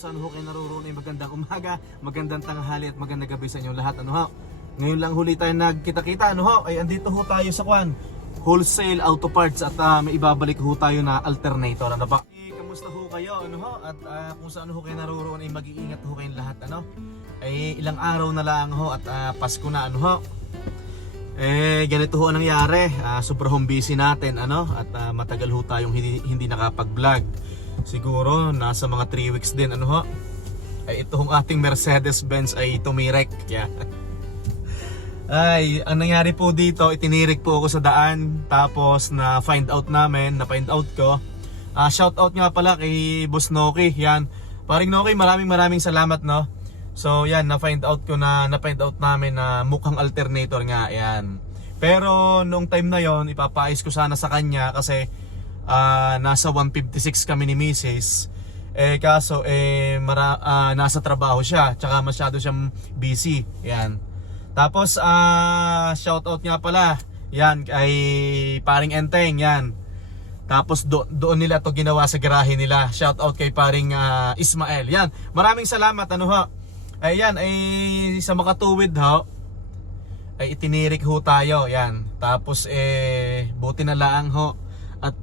saan ho kayo naroon ay magandang umaga, magandang tanghali at magandang gabi sa inyo lahat. Ano ho? Ngayon lang huli tayo nagkita-kita, ano ho? Ay andito ho tayo sa wholesale auto parts at may ibabalik ho tayo na alternator. Ano ba? Kamusta ho kayo? Ano ho? At kung saan ho kayo naroon ay mag-iingat ho kayong lahat, ano? Ay ilang araw na lang ho at Pasko na, ano ho? Ganito ho ang nangyari. Sobrang busy natin, ano? At matagal ho tayong hindi nakapag-vlog. Siguro nasa mga 3 weeks din, ano ho? Ay ito hong ating Mercedes-Benz ay tumirek. Yeah. Ay, ang nangyari po dito, itinirik po ako sa daan. Tapos na-find out ko. Shout out nga pala kay Boss Noki. Yan. Paring Noki, maraming salamat, no? So yan, na-find out namin na mukhang alternator nga. Yan. Pero nung time na yon, ipapais ko sana sa kanya kasi nasa 156 kami ni Mrs. Kaso nasa trabaho siya, tsaka masyado siyang busy. Yan. Tapos shoutout nga pala yan kay paring Enteng yan. Tapos doon nila to ginawa sa garahe nila. Shoutout kay paring Ismael. Yan. Maraming salamat, ano ho. Ayan, ay sa makatuwid ho ay itinirik ho tayo. Yan. Tapos buti na lang ho at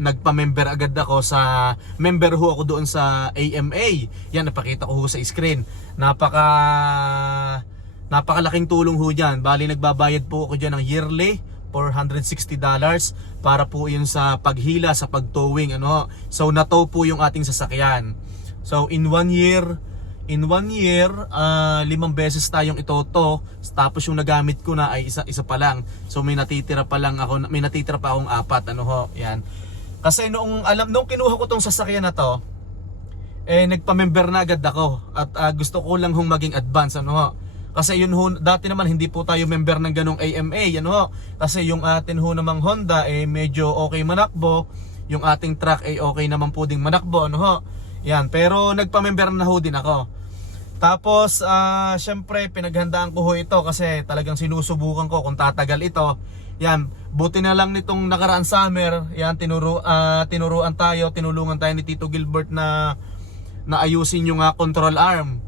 nagpa-member agad ako member ho ako doon sa AMA. Yan, napakita ko ho sa screen. Napakalaking tulong ho dyan. Bali nagbabayad po ako dyan ng yearly $460 para po yun sa paghila, sa pagtowing, ano. So natow po yung ating sasakyan. So in one year 5 beses tayong itoto. Tapos yung nagamit ko na ay isa pa lang. So may natitira pa akong 4, ano ho. Yan. Kasi nung kinuha ko tong sasakyan na to, nagpa-member na agad ako at gusto ko lang hong maging advance, ano ho. Kasi yun ho, dati naman hindi po tayo member ng ganong AMA, ano ho. Kasi yung atin ho namang Honda medyo okay manakbo, yung ating truck okay naman po ding manakbo, ano ho. Yan, pero nagpa-member na ho din ako. Tapos syempre pinaghandaan ko ho ito kasi talagang sinusubukan ko kung tatagal ito. Yan, buti na lang nitong nakaraan summer, yan tinulungan tayo ni Tito Gilbert na ayusin yung control arm.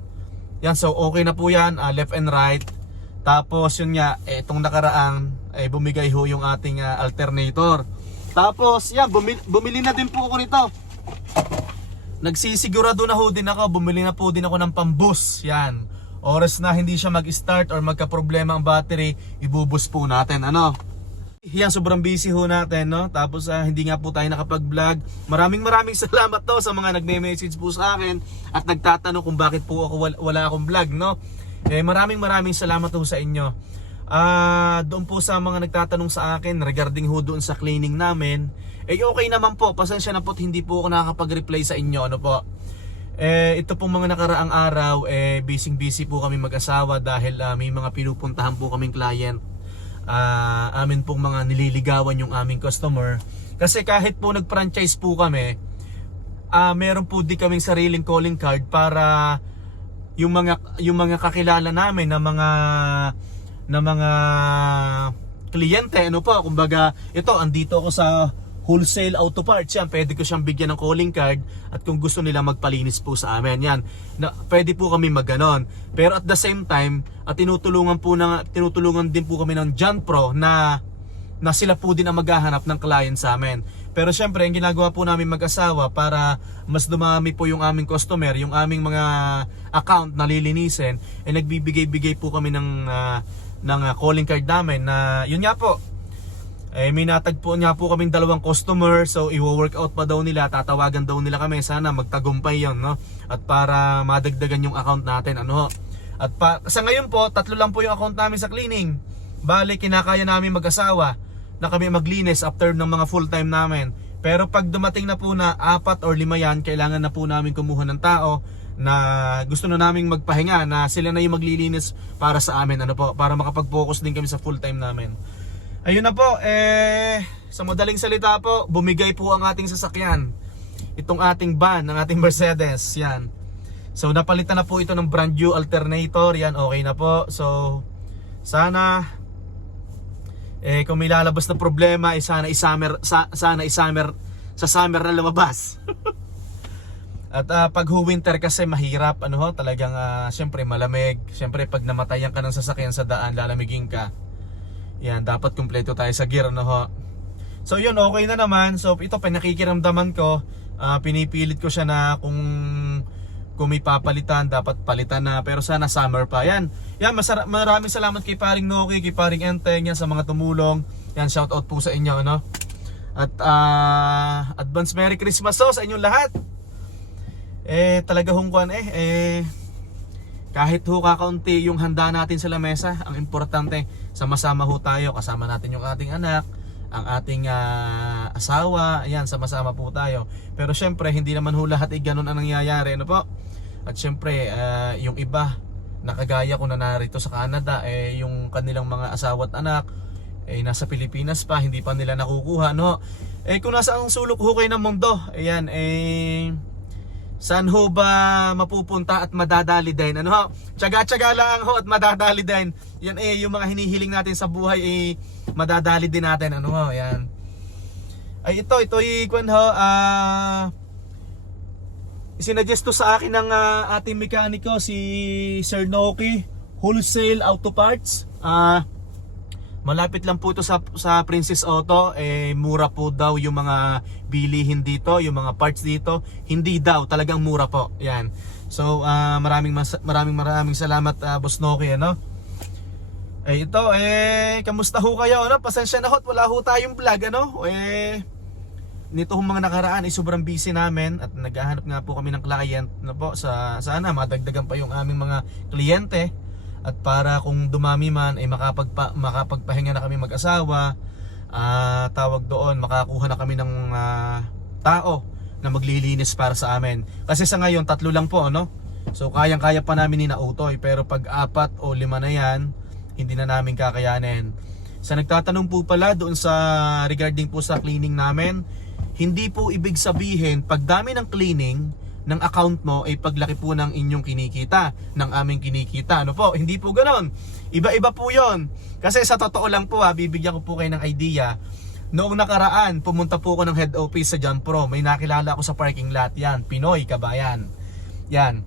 Yan, so okay na po yan, left and right. Tapos yun nga, itong nakaraan bumigay ho yung ating alternator. Tapos yan, bumili na din po ako nito. Nagsisigurado na ho din ako, bumili na po din ako ng pamboost. Yan, oras na hindi siya mag-start or magka-problema ang battery, ibuboost po natin, ano. Yan, sobrang busy ho natin, no. Tapos hindi nga po tayo nakapag-vlog. Maraming salamat to sa mga nagme-message po sa akin at nagtatanong kung bakit po ako wala akong vlog, no. Maraming salamat ho sa inyo. Doon po sa mga nagtatanong sa akin regarding ho doon sa cleaning namin, okay naman po, pasensya na po hindi po ako nakakapag-reply sa inyo, ano po. Ito pong mga nakaraang araw busy po kami mag-asawa dahil may mga pinupuntahan po kaming client. Amin pong mga nililigawan yung aming customer. Kasi kahit po nag-franchise po kami, meron po di kaming sariling calling card para yung mga kakilala namin na mga kliyente, ano po, kumbaga ito, andito ako sa wholesale auto parts, yan, pwede ko siyang bigyan ng calling card at kung gusto nila magpalinis po sa amin, yan, pwede po kami magganon. Pero at the same time, tinutulungan din po kami ng John Pro na sila po din ang maghahanap ng client sa amin. Pero syempre, ang ginagawa po namin mag-asawa para mas dumami po yung aming customer, yung aming mga account na lilinisin, nagbibigay po kami ng calling card namin na yun nga po. May natagpo niya po kaming 2 customer, so i-workout pa daw nila, tatawagan daw nila kami, sana magtagumpay yon, no? At para madagdagan yung account natin, ano. At sa ngayon po, 3 lang po yung account namin sa cleaning. Bale, kinakaya namin mag-asawa na kami maglinis after ng mga full time namin. Pero pag dumating na po na 4 or 5 yan, kailangan na po namin kumuha ng tao na gusto na naming magpahinga, na sila na yung maglilinis para sa amin, ano po, para makapag-focus din kami sa full time namin. Ayun na po, sa madaling salita po, bumigay po ang ating sasakyan. Itong ating van, ng ating Mercedes, yan. So napalitan na po ito ng brand new alternator, yan, okay na po. So sana kung may lalabas na problema, sana i-summer sa summer na lumabas. At pag winter kasi mahirap, ano ho, talagang syempre malamig. Syempre pag namatayan ka ng sasakyan sa daan, lalamigin ka. Yan, dapat kumpleto tayo sa gear, ano ho. So yun, okay na naman. So ito, pinakikiramdaman ko, pinipilit ko siya na kung may papalitan, dapat palitan na. Pero sana summer pa. Yan, maraming salamat kay paring Noki, kay paring Enteng, yan, sa mga tumulong. Yan, shout out po sa inyo, ano. At advance Merry Christmas sa inyong lahat. Talaga hong kuan kahit ho kakaunti yung handa natin sa lamesa, ang importante sama-sama ho tayo, kasama natin yung ating anak, ang ating asawa, ayan, sama-sama po tayo. Pero syempre hindi naman ho lahat ganun ang nangyayari, ano po. At syempre yung iba nakagaya ko na narito sa Canada, yung kanilang mga asawa at anak nasa Pilipinas pa, hindi pa nila nakukuha, no. Kung nasa ang sulok ho kayo ng mundo, ayan, saan ho ba mapupunta at madadali din? Ano ho? Tsaga-tsaga lang ho at madadali din. Yan yung mga hinihiling natin sa buhay madadali din natin. Ano ho? Yan. Ito kwan ho, isinuggest to sa akin ng ating mekaniko si Sir Noki, Wholesale Auto Parts. Malapit lang po ito sa Princess Auto. Mura po daw yung mga bilihin dito, yung mga parts dito. Hindi daw, talagang mura po. Yan. So maraming salamat, Boss Noki, ano. Ito kamusta ho kayo, ano? Pasensya na ho, wala ho tayong vlog, ano. Nito hong mga nakaraan sobrang busy namin at naghahanap nga po kami ng client, ano po, sana madagdagan pa yung aming mga kliyente. At para kung dumami man makapagpahinga na kami mag-asawa, tawag doon, makakuha na kami ng tao na maglilinis para sa amin. Kasi sa ngayon 3 lang po, no? So kayang-kaya pa namin ni Nautoy, pero pag 4 o 5 na yan, hindi na namin kakayanin. Sa nagtatanong po pala doon sa regarding po sa cleaning namin, hindi po ibig sabihin pag dami ng cleaning ng account mo paglaki po ng inyong kinikita, ng aming kinikita, ano po, hindi po ganoon. Iba-iba po yon. Kasi sa totoo lang po, bibigyan ko po kayo ng idea. Noong nakaraan, pumunta po ako ng head office sa John Pro. May nakilala ako sa parking lot, yan, Pinoy Kabayan. Yan.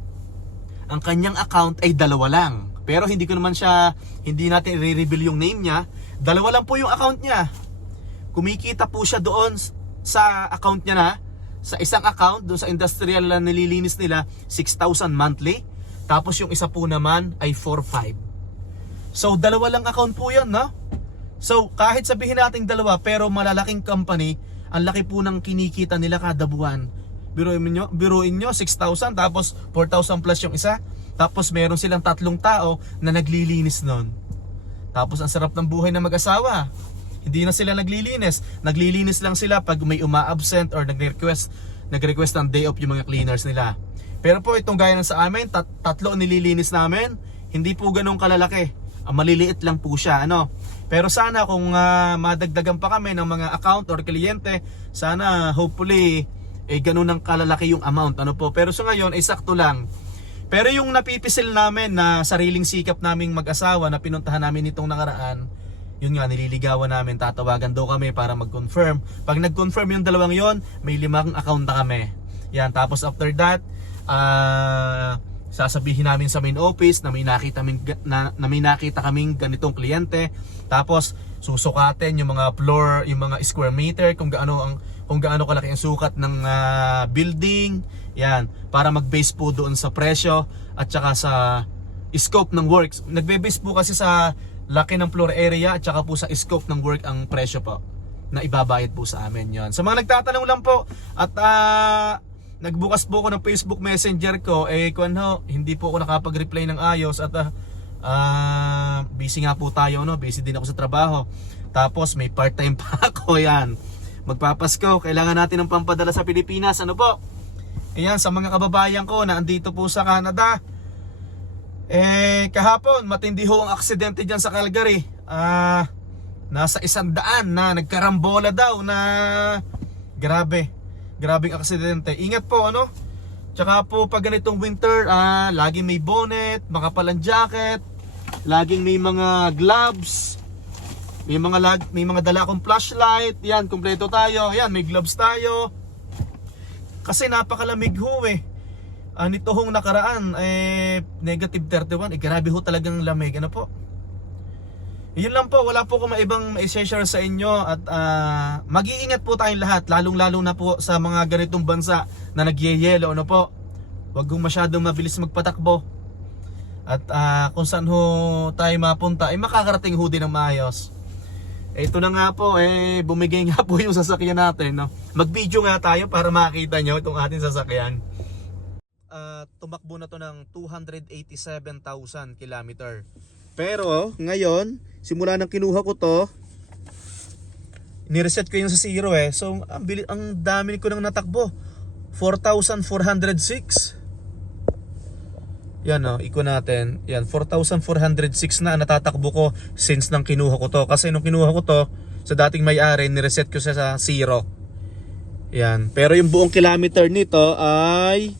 Ang kanyang account ay 2 lang. Pero hindi natin i-reveal yung name niya. 2 lang po yung account niya. Kumikita po siya doon sa account niya na. Sa isang account, doon sa industrial na nililinis nila, 6,000 monthly. Tapos yung isa po naman ay 4,500. So 2 lang account po yun, no? So kahit sabihin natin 2, pero malalaking company, ang laki po ng kinikita nila kada buwan. Biruin nyo 6,000, tapos 4,000 plus yung isa. Tapos meron silang 3 tao na naglilinis nun. Tapos ang sarap ng buhay ng mag-asawa. Hindi na sila naglilinis. Naglilinis lang sila pag may uma-absent or nag-request ng day off yung mga cleaners nila. Pero po itong gaya ng sa amin, 3 nililinis namin, hindi po ganun kalalaki. Maliliit lang po siya, ano. Pero sana kung madagdagan pa kami ng mga account or kliyente, sana hopefully ganun ng kalalaki yung amount, ano po. Pero sa ngayon sakto lang. Pero yung napipisil namin na sariling sikap naming mag-asawa na pinuntahan namin nitong nakaraan, yun nga, nililigawan namin, tatawagan daw kami para mag-confirm. Pag nag-confirm yung 2 yon, may 5 account na kami. Yan, tapos after that, sasabihin namin sa main office na may nakita kaming ganitong kliyente. Tapos susukatin yung mga floor, yung mga square meter, kung gaano kalaki ang sukat ng building. Yan, para mag-base po doon sa presyo at saka sa scope ng works. Nagbe-base po kasi sa laki ng floor area at saka po sa scope ng work ang presyo po na ibabayad po sa amin yon. Sa mga nagtatanong lang po at nagbukas po ako ng Facebook Messenger ko, hindi po ako nakapag-reply ng ayos at busy nga po tayo, no? Busy din ako sa trabaho. Tapos may part-time pa ako, yan. Magpapasko, kailangan natin ng pampadala sa Pilipinas, ano po? Ayan, sa mga kababayan ko na andito po sa Canada, kahapon matindi ho ang aksidente dyan sa Calgary. Nasa 100 na nagkarambola daw na grabing aksidente. Ingat po, ano? Tsaka po pag ganitong winter, laging may bonnet, makapalang jacket, laging may mga gloves, may mga dala akong flashlight. Yan, kumpleto tayo. Yan, may gloves tayo. Kasi napakalamig ho. Nito hong nakaraan negative 31. Grabe ho talagang lamig. Ano po? Yun lang po, wala po akong maibang ma-share sa inyo. At mag-iingat po tayong lahat, lalong-lalo na po sa mga ganitong bansa na nagyeyelo. Ano po? Huwag kong masyadong mabilis magpatakbo. At kung saan ho tayo mapunta, makakarating ho din ng maayos. Ito na nga po, bumigay nga po yung sasakyan natin, no? Mag-video nga tayo para makita nyo itong ating sasakyan. Tumakbo na to ng 287,000 kilometer. Pero ngayon, simula nang kinuha ko to, nireset ko yung sa zero So ang dami ko nang natakbo. 4,406. Yan iko natin. Yan, 4,406 na natatakbo ko since nang kinuha ko to. Kasi nung kinuha ko to, sa dating may-ari, nireset ko siya sa zero. Yan. Pero yung buong kilometer nito ay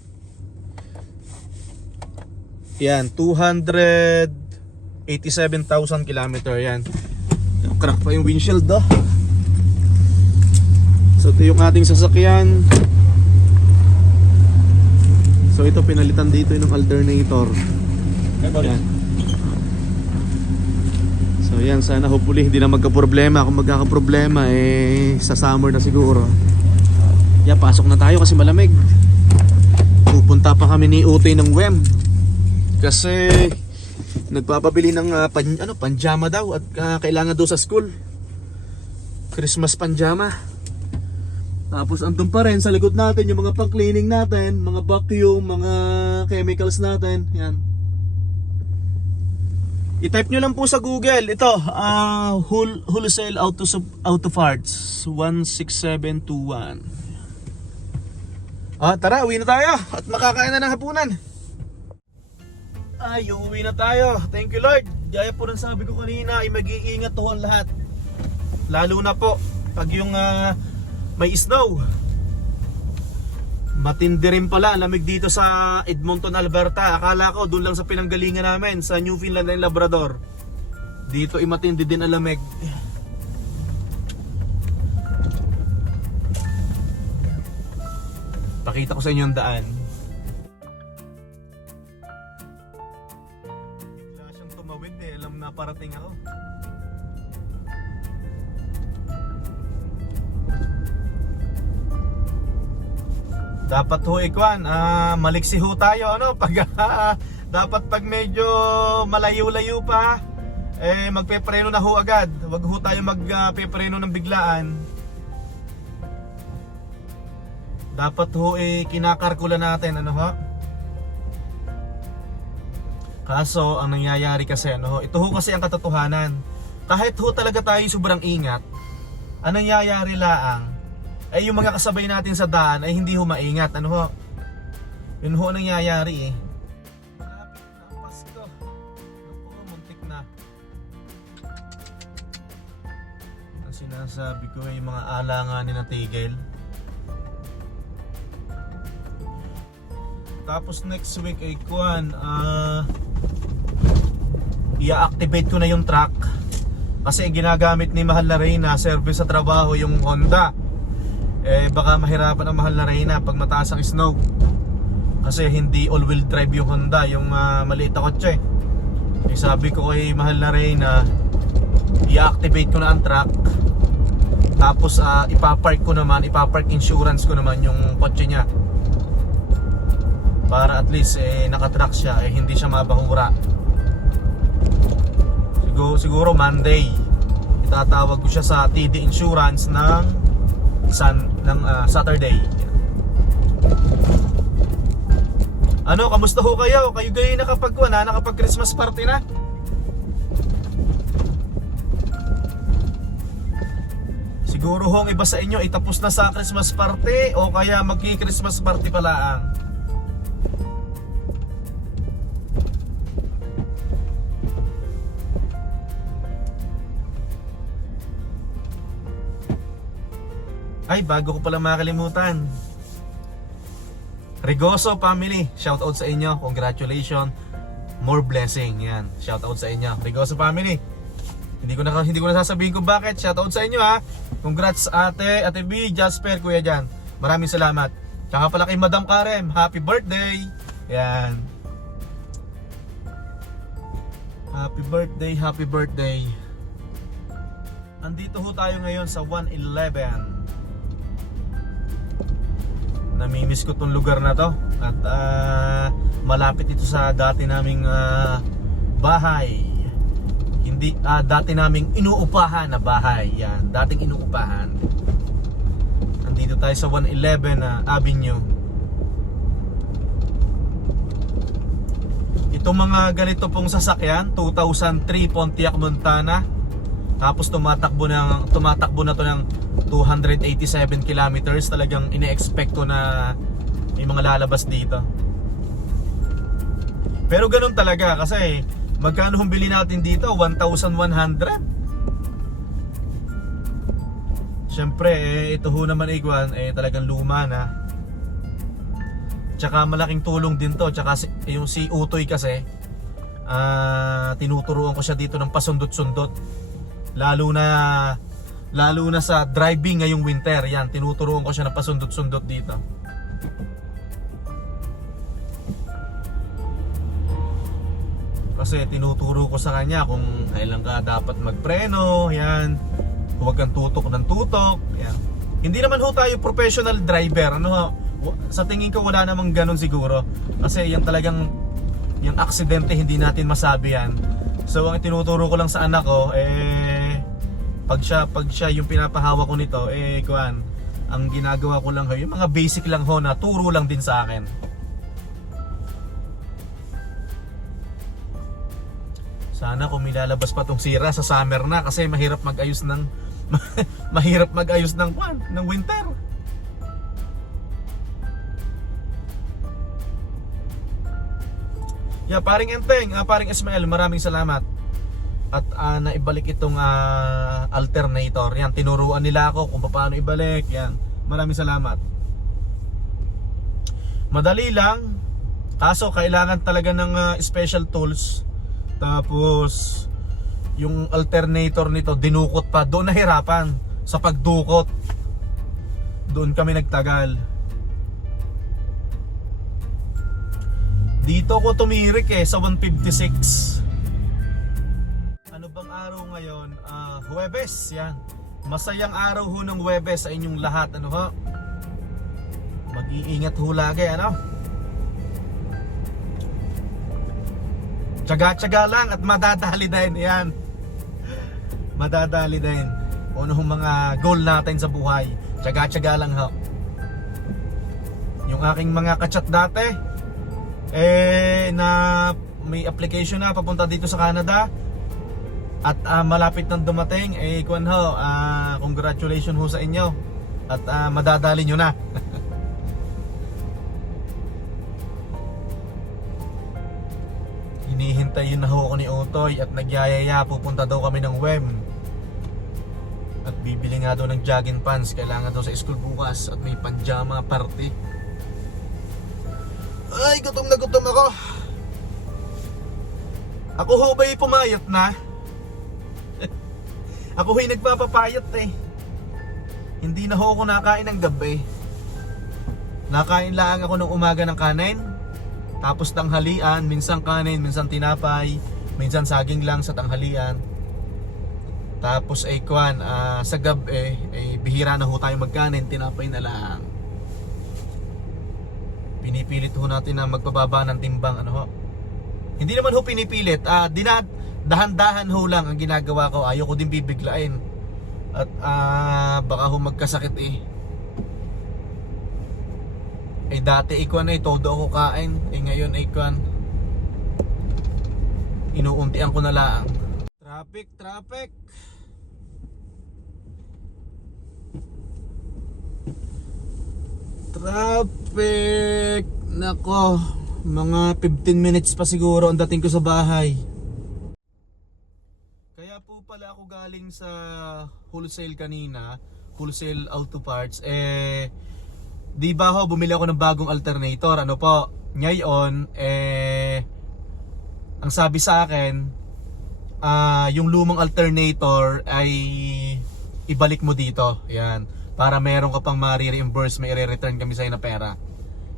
yan, 287,000 kilometer yan. Crack pa yung windshield So ito yung ating sasakyan. So ito pinalitan dito yung alternator. Yan. So yan, sana hopefully hindi na magka-problema. Kung magkaka-problema sa summer na siguro. Yeah, pasok na tayo kasi malamig. Pupunta pa kami ni Utoy ng WEM. Kasi nagpapabili ng panjama daw at kailangan daw sa school. Christmas panjama. Tapos andun pa rin sa likod natin yung mga pang-cleaning natin, mga vacuum, mga chemicals natin. Yan. I-type nyo lang po sa Google. Ito, wholesale auto parts 16721. Tara, uwi na tayo at makakain na ng hapunan. Uwi na tayo. Thank you Lord. Gaya po rin sabi ko kanina, mag-iingat po ang lahat. Lalo na po pag yung may snow. Matindi rin pala lamig dito sa Edmonton, Alberta. Akala ko doon lang sa pinanggalingan namin sa Newfoundland and Labrador. Dito matindi din ang lamig. Pakita ko sa inyo ang daan. Bigla siyang tumawid alam na parating ako. Dapat ho ikuan, maliksi ho tayo pag dapat pag medyo malayo-layo pa magpepreno na ho agad. Wag ho tayo magpepreno ng biglaan. Dapat ho kinakalkula natin ho. Kaso ang nangyayari kasi ito ho kasi ang katotohanan. Kahit ho talaga tayo sobrang ingat, ang nangyayari laang yung mga kasabay natin sa daan ay hindi ho maingat. Yun ho nangyayari Malapit na ang Pasko. Muntik na. Ang sinasabi ko yung mga alanganin na tigil. Tapos next week i-activate ko na yung truck. Kasi ginagamit ni Mahal na Reyna service sa trabaho yung Honda. Baka mahirapan ang Mahal na Reyna pag mataas ang snow. Kasi hindi all-wheel drive yung Honda, yung maliit na kotse. Sabi ko kay Mahal na Reyna, i-activate ko na ang truck. Tapos ipapark insurance ko naman yung kotse niya. Para at least nakatrack siya, hindi siya mabahura. Siguro Monday itatawag ko siya sa TD Insurance ng Saturday. Kamusta ho kayo? Kayo nakapag Christmas party na? Siguro hong iba sa inyo itapos na sa Christmas party o kaya magki-Christmas party pala Ay, bago ko pala makalimutan. Regoso family, shout out sa inyo. Congratulations. More blessing. Yan, shout out sa inyo. Regoso family. Hindi ko na sasabihin kung bakit. Shout out sa inyo Congrats Ate B, Jasper, Kuya Jan. Maraming salamat. Tsaka pala kay Madam Karem, happy birthday. Yan. Happy birthday, happy birthday. Andito ho tayo ngayon sa 111. Namimiss ko tong lugar na to. At malapit ito sa dati naming bahay. Hindi, dati naming inuupahan na bahay. Yan, dating inuupahan. Nandito tayo sa 111 Avenue. Itong mga ganito pong sasakyan, 2003 Pontiac Montana. Tapos tumatakbo na to ng 287 kilometers. Talagang ine-expect ko na may mga lalabas dito. Pero ganun talaga kasi magkano hong bili natin dito? 1,100. Siyempre ito ho naman talagang luma na. Tsaka malaking tulong din to. Tsaka yung si Utoy kasi tinuturuan ko siya dito ng pasundot-sundot. Lalo na sa driving ngayong winter. Yan, tinuturuan ko siya ng pasundot-sundot dito. Kasi tinuturo ko sa kanya kung kailan ka dapat magpreno. Yan, huwag kang tutok ng tutok. Yan. Hindi naman ho tayo professional driver. Sa tingin ko wala namang ganun siguro. Kasi yung talagang yung aksidente hindi natin masabi yan. So ang tinuturo ko lang sa anak ko pag siya yung pinapahawak ko nito ang ginagawa ko lang yung mga basic lang ho na turo lang din sa akin. Sana kung milalabas pa tong sira sa summer na kasi mahirap mag-ayos ng ng winter. Yeah, paring Enteng, paring Ismael, maraming salamat. At naibalik itong alternator. Yan, tinuruan nila ako kung paano ibalik. Yan, maraming salamat. Madali lang. Kaso kailangan talaga ng special tools. Tapos yung alternator nito dinukot pa. Doon nahirapan sa pagdukot. Doon kami nagtagal. Dito ko tumirik sa 156. Ano bang araw ngayon? Huwebes, yan. Masayang araw ho ng Huwebes sa inyong lahat. Ano ho? Mag-iingat ho lagi, ano? Tsaga-tsaga lang at madadali din, yan. Madadali din. Ano hong mga goal natin sa buhay. Tsaga-tsaga lang ho. Yung aking mga kachat dati, na may application na papunta dito sa Canada at malapit nang dumating congratulations ho sa inyo at madadali nyo na. Hinihintayin na ho ako ni Utoy at nagyayaya pupunta daw kami ng WEM at bibili nga daw ng jogging pants, kailangan daw sa school bukas at may pajama party. Ay, gutom na gutom ako. Ako ho ba'y pumayat na? Ako ho'y nagpapapayat Hindi na ho ako nakain ng gabi. Nakain lang ako ng umaga ng kanin. Tapos tanghalian, minsan kanin, minsan tinapay, minsan saging lang sa tanghalian. Tapos sa gabi bihira na ho tayo magkanin, tinapay na lang. Pinipilit ho natin na magpababa ng timbang Hindi naman ho pinipilit, dahan-dahan ho lang ang ginagawa ko. Ayoko din bibiglain. At baka ho magkasakit dati todo ako kain. Ngayon inuuntian ko na lang. Traffic. Nako, mga 15 minutes pa siguro ang dating ko sa bahay. Kaya po pala ako galing sa wholesale kanina, wholesale auto parts. Di ba ho, bumili ako ng bagong alternator. Ngayon ang sabi sa akin, yung lumang alternator ay ibalik mo dito. Yan, para meron ka pang ma-reimburse, may i-return kami sa'yo na pera.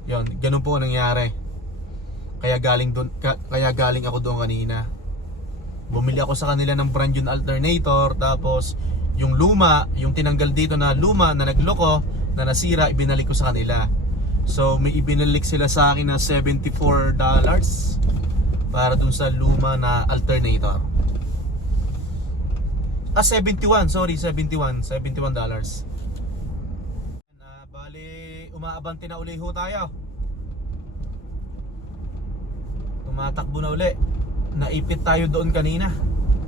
Yun, ganun po nangyari. Kaya galing ako doon kanina. Bumili ako sa kanila ng brand new na alternator, tapos yung luma, yung tinanggal dito na luma na nagloko, na nasira, ibinalik ko sa kanila. So may ibinalik sila sa akin na $74 para dun sa luma na alternator. 71, sorry, $71. Bali, umaabante na uli ho tayo. Tumatakbo na uli. Naipit tayo doon kanina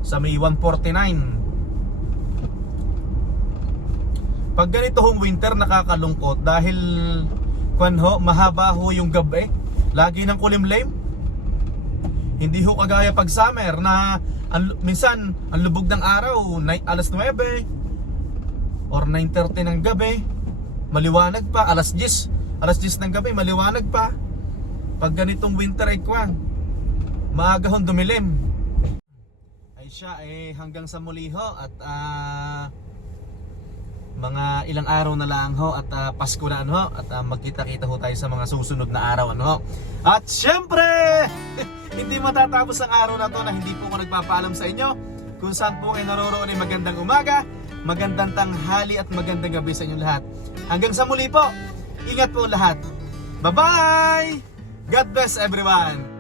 sa may 149. Pag ganito hong winter, nakakalungkot dahil mahaba ho yung gabi, lagi ng kulimlim. Hindi ho kagaya pag summer na minsan ang lubog ng araw alas 9 or 9:30 ng gabi, maliwanag pa. Alas 10 ng gabi, maliwanag pa. Pag ganitong winter ay maaga hong dumilim. Ay siya, hanggang sa muli ho at mga ilang araw na lang ho at Pasko na ho at magkita-kita ho tayo sa mga susunod na araw ho. At syempre hindi matatapos ang araw na to na hindi po ako nagpapaalam sa inyo kung saan po kayo naroroon. Ay magandang umaga, magandang tanghali at magandang gabi sa inyong lahat. Hanggang sa muli po, ingat po lahat. Bye bye! God bless everyone!